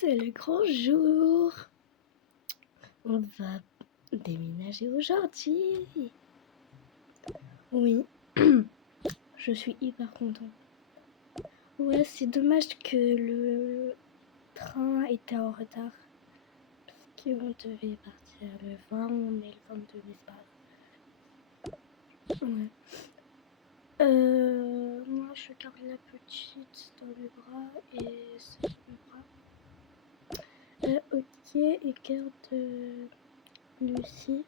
C'est le grand jour. On va déménager aujourd'hui. Oui, je suis hyper contente. Ouais, c'est dommage que le train était en retard. Parce qu'on devait partir le 20, mais le 22, n'est-ce pas? Ouais. Moi, je garde la petite dans mes bras et ça dans mes bras. Ok, et garde Lucie.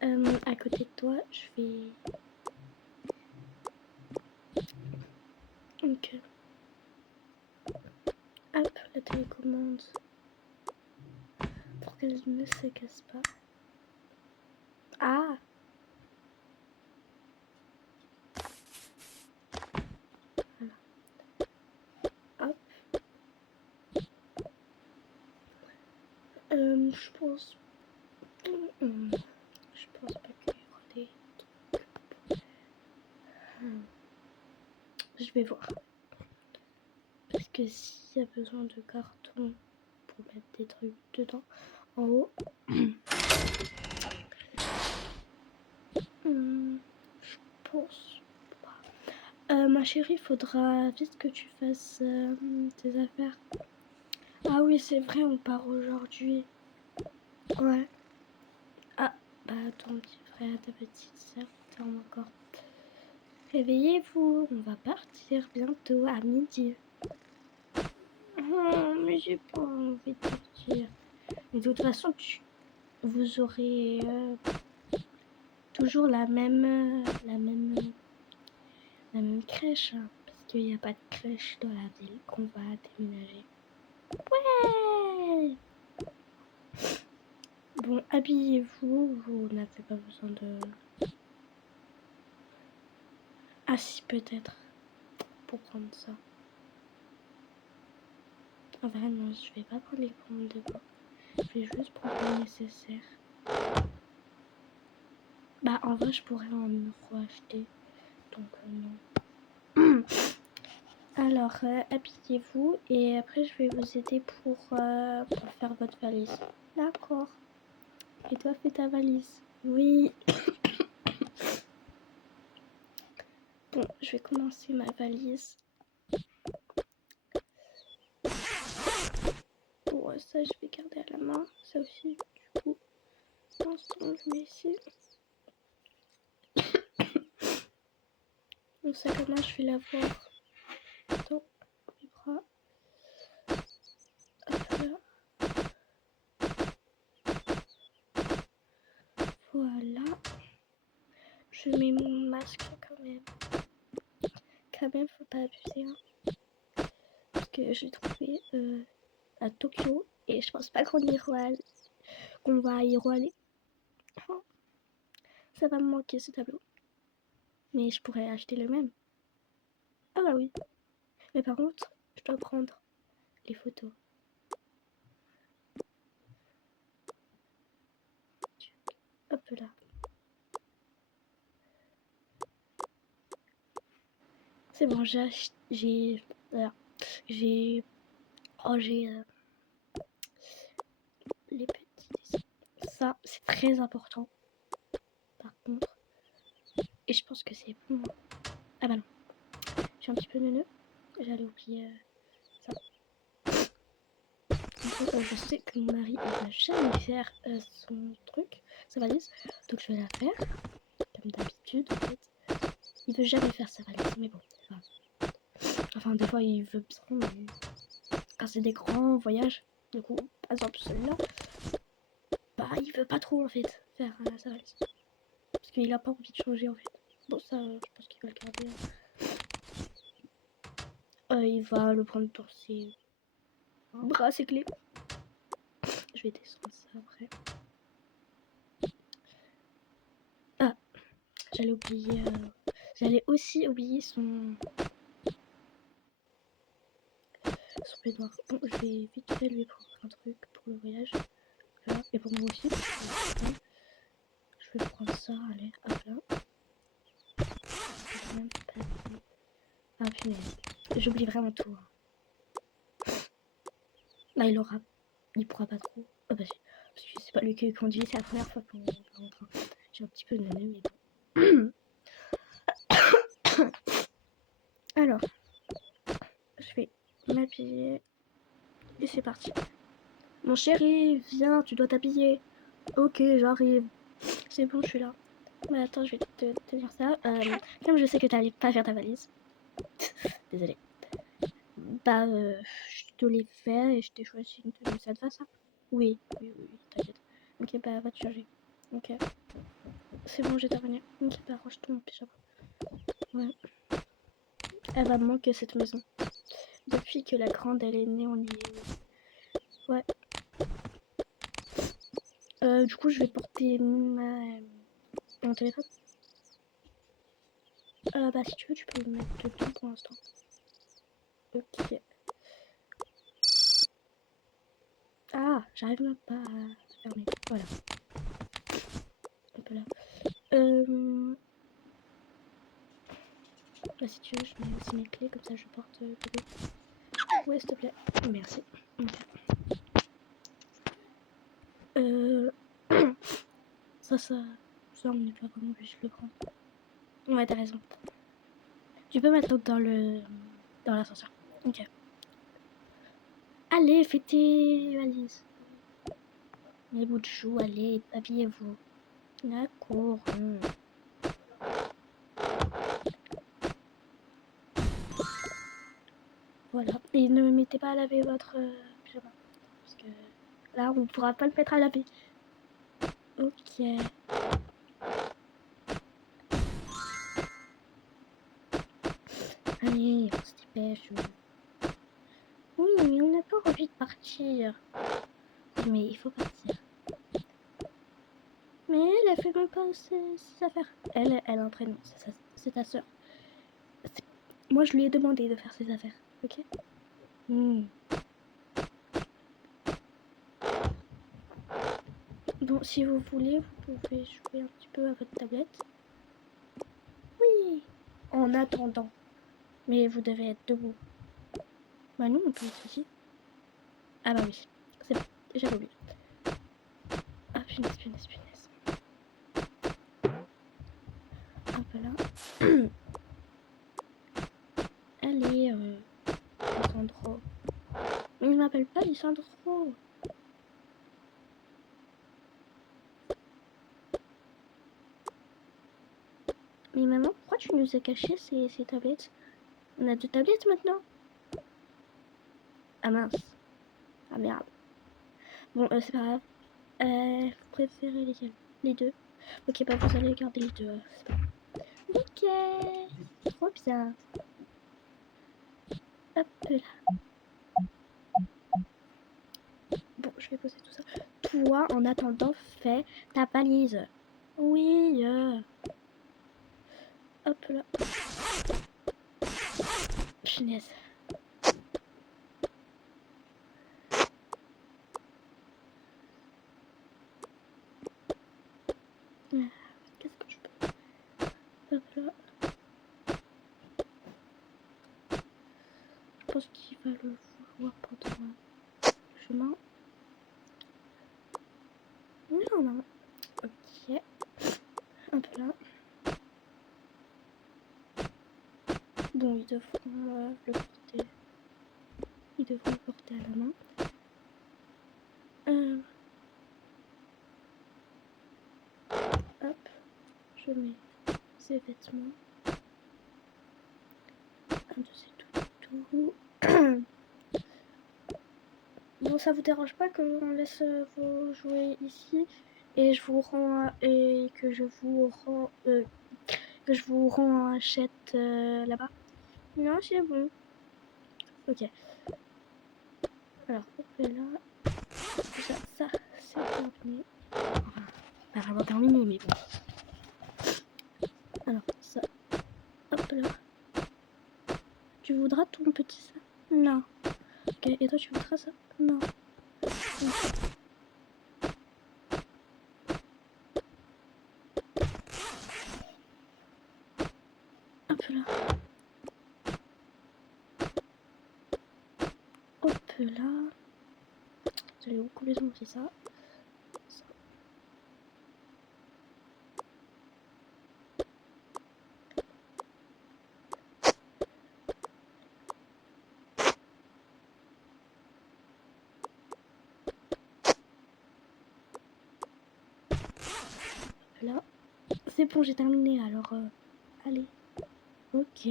À côté de toi, je vais... Ok. Hop, la télécommande. Pour qu'elle ne se casse pas. Ah! Voilà. Hop. Je pense... Je pense pas qu'il y aura des trucs. Je vais voir. Parce que s'il y a besoin de carton pour mettre des trucs dedans, en haut... je pense pas. Ma chérie, faudra vite que tu fasses tes affaires. Ah oui, c'est vrai, on part aujourd'hui. Ouais. Ah, bah ton petit frère, ta petite soeur dorment encore. Réveillez-vous, on va partir bientôt à midi. Oh, mais j'ai pas envie de partir. Mais de toute façon, vous aurez toujours la même crèche, hein, parce qu'il n'y a pas de crèche dans la ville qu'on va déménager. Ouais. Bon, habillez-vous, vous n'avez pas besoin de... Ah si, peut-être, pour prendre ça. En vrai, non, je vais pas prendre les pommes de bain. Je vais juste prendre le nécessaire. Bah, en vrai, je pourrais en racheter. Donc, non. Alors, habillez-vous et après, je vais vous aider pour faire votre valise. D'accord. Et toi, fais ta valise. Oui. Bon, je vais commencer ma valise. Bon, ça, je vais garder à la main. Ça aussi, du coup, pour l'instant, je mets ici. Mon sac à main, je vais l'avoir dans mes bras. Hop là. Voilà. Je mets mon masque quand même. Quand même, faut pas abuser. Hein. Parce que j'ai trouvé à Tokyo et je pense pas qu'on va y aller. Oh, ça va me manquer ce tableau. Mais je pourrais acheter le même. Ah bah oui. Mais par contre, je dois prendre les photos. Hop là. C'est bon, j'ai rangé les petits dessins. Ça, c'est très important. Par contre. Et je pense que c'est bon. Ah bah non. Je suis un petit peu neuneux. J'allais oublier ça. Je sais que mon mari ne va jamais faire son truc, sa valise. Donc je vais la faire. Comme d'habitude en fait. Il veut jamais faire sa valise. Mais bon, enfin des fois il veut bien. Mais quand c'est des grands voyages. Du coup, par exemple celui-là. Bah il veut pas trop en fait faire sa valise. Parce qu'il a pas envie de changer en fait. Bon ça je pense qu'il va le garder. Il va le prendre dans ses bras, ses clés. Je vais descendre ça après. Ah, j'allais aussi oublier son peignoir. Bon, je vais vite fait lui prendre un truc pour le voyage. Voilà. Et pour moi aussi. Je vais prendre ça, allez, hop là. Ah punaise. J'oublie vraiment tout. Hein. Bah, il pourra pas trop. Ah bah, si. Parce que c'est pas lui qui conduit, c'est la première fois qu'on va en train. J'ai un petit peu de nez, mais bon. Alors, je vais m'habiller. Et c'est parti. Mon chéri, viens, tu dois t'habiller. Ok, j'arrive. C'est bon, je suis là. Mais attends, je vais te dire ça. Comme je sais que t'allais pas faire ta valise. Désolée. Bah, je te l'ai fait et je t'ai choisi une tenue. Ça te va ça? Oui, oui, oui, oui, t'inquiète. Ok, bah, va te changer. Ok. C'est bon, j'ai terminé. Ok, bah, range ton pyjama. Ouais. Elle va me manquer cette maison. Depuis que la grande, elle est née, on y est. Ouais. Du coup, je vais porter mon téléphone. Bah, si tu veux, tu peux le mettre dedans pour l'instant. Ok. Ah, j'arrive même pas à fermer. Voilà. Un peu là. Bah, si tu veux, je mets aussi mes clés, comme ça je porte bébé. Ouais, s'il te plaît. Merci. Ok. Ça, on n'est pas vraiment obligé de le prendre. Ouais, t'as raison. Tu peux mettre l'autre dans l'ascenseur. Ok. Allez, fais tes valises. Les bouts de chou, allez, habillez-vous. D'accord. Voilà. Et ne mettez pas à laver votre pyjama. Parce que là, on pourra pas le mettre à laver. Ok. Allez, on se dépêche. Oui, mais on n'a pas envie de partir. Mais il faut partir. Mais elle fait même pas ses affaires. Elle a un prénom, c'est ta soeur. Moi, je lui ai demandé de faire ses affaires, ok? Bon, si vous voulez, vous pouvez jouer un petit peu à votre tablette. Oui, en attendant. Mais vous devez être debout. Bah non, on peut être ici. Ah bah oui, c'est bon, j'avais oublié. Ah, punaise, punaise, punaise. Un peu là. Allez, Lisandro. Mais il m'appelle pas Lisandro. Mais maman, pourquoi tu nous as caché ces tablettes? On a 2 tablettes maintenant. Ah mince. Ah merde. Bon, c'est pas grave. Vous préférez lesquels? Les deux? Ok, bah vous allez garder les deux. C'est pas grave. Ok. Trop bien. Hop là. Bon, je vais poser tout ça. Toi, en attendant, fais ta valise. Oui. Hop là. Punaise. Qu'est-ce que je peux? Hop là. Je pense qu'il va le vouloir pendant le chemin. Non, non. Ok. Hop là. Bon, ils devront le porter. Ils devront le porter à la main. Hop. Je mets ses vêtements. Un de ces tout. Bon, ça vous dérange pas qu'on laisse vous jouer ici et je vous rends et que je vous rachète là-bas? Non, c'est bon. Ok. Alors, hop là. Ça c'est terminé. Enfin, pas vraiment terminé, mais bon. Alors, ça. Hop là. Tu voudras ton petit ça? Non. Ok, et toi tu voudras ça? Non. Okay. Hop là. Hop là. Vous allez complètement c'est ça. Là, c'est bon, j'ai terminé. Alors, allez. Ok.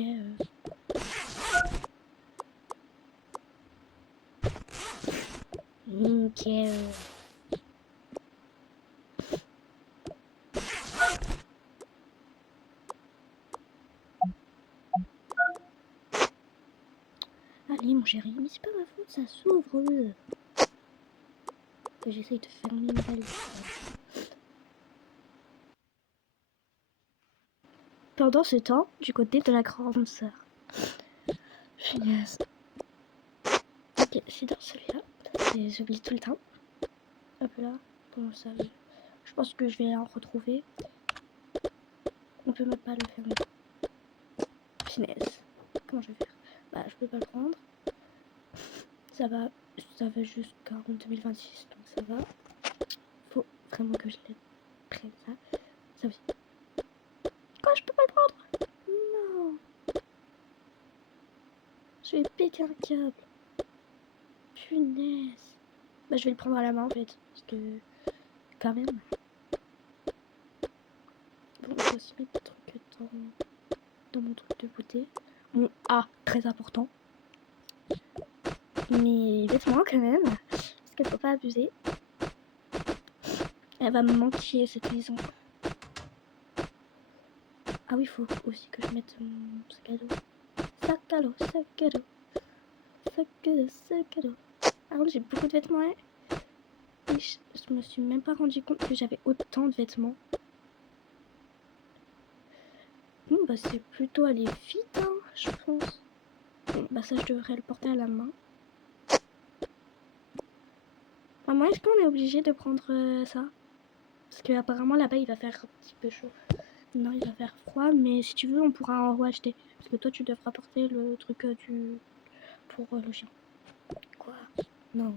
Ok. Allez, mon chéri, mais c'est pas ma faute, ça s'ouvre. J'essaye de fermer une valise. Pendant ce temps, du côté de la grande sœur. Finesse. Ok, c'est dans celui-là. J'oublie tout le temps. Hop là. Bon, ça, je pense que je vais en retrouver. On peut même pas le fermer. Finesse. Comment je vais faire? Bah, je peux pas le prendre. Ça va jusqu'en 2026, donc ça va. Faut vraiment que je les prenne ça. Ça aussi. Quoi, je peux pas le prendre? Non. Je vais péter un câble. Punaise. Bah, je vais le prendre à la main en fait. Parce que, quand même. Bon, je vais aussi mettre des trucs dans mon truc de beauté. Mon A, très important. Mes vêtements quand même. Parce qu'il faut pas abuser. Elle va me manquer cette maison. Ah oui, il faut aussi que je mette mon sac à dos. Sac à dos, sac à dos. Sac à dos, sac à dos. Ah oui, j'ai beaucoup de vêtements, hein. Et je me suis même pas rendu compte que j'avais autant de vêtements. Bon, bah c'est plutôt aller vite, hein, je pense. Bon, bah ça, je devrais le porter à la main. Maman, est-ce qu'on est obligé de prendre ça? Parce que apparemment là-bas, il va faire un petit peu chaud. Non, il va faire froid, mais si tu veux, on pourra en reacheter. Parce que toi, tu devras porter le truc pour le chien. Quoi? Non.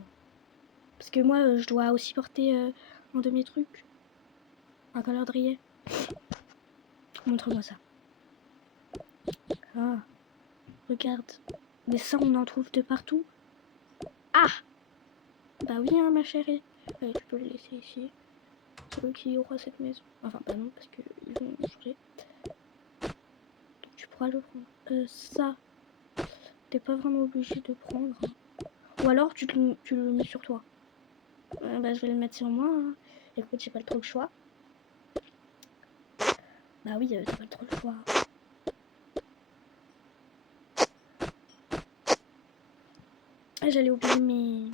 Parce que moi, je dois aussi porter un de mes trucs. Un calendrier. Montre-moi ça. Ah, regarde. Mais ça, on en trouve de partout. Ah! Bah oui, hein, ma chérie. Tu peux le laisser ici. C'est eux qui aura cette maison. Enfin, bah non, parce qu'ils vont changer. Donc tu pourras le prendre. Ça, t'es pas vraiment obligé de prendre. Hein. Ou alors, tu le mets sur toi. Bah, je vais le mettre sur moi. Hein. Écoute, j'ai pas trop le choix. Bah oui, j'ai pas trop le choix. Ah, j'allais oublier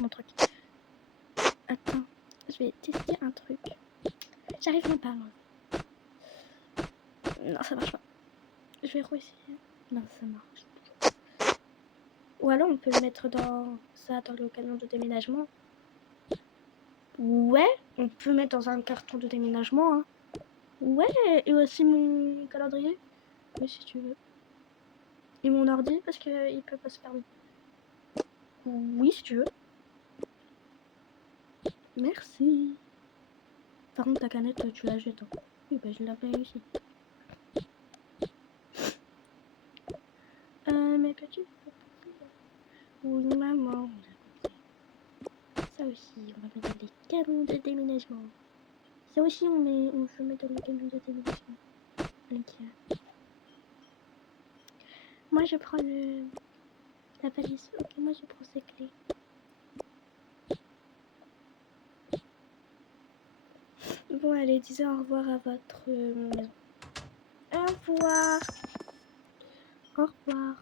mon truc. Attends, je vais tester un truc. J'arrive même pas à l'enlever. Non, ça marche pas. Je vais réessayer. Non, ça marche. Ou alors on peut le mettre dans ça, dans le camion de déménagement. Ouais, on peut mettre dans un carton de déménagement. Hein. Ouais, et aussi mon calendrier. Oui, si tu veux. Et mon ordi, parce qu'il peut pas se fermer. Oui, si tu veux. Merci. Par contre, ta canette, tu la jettes. Hein. Oui, bah je l'avais ici. Mes petits. Oui, maman. Ça aussi, on va mettre dans les camions de déménagement. Ça aussi, on peut mettre dans les camions de déménagement. Ok. Moi, je prends la valise. Ok, moi, je prends ces clés. Bon, allez, disez au revoir à votre maison. Au revoir. Au revoir.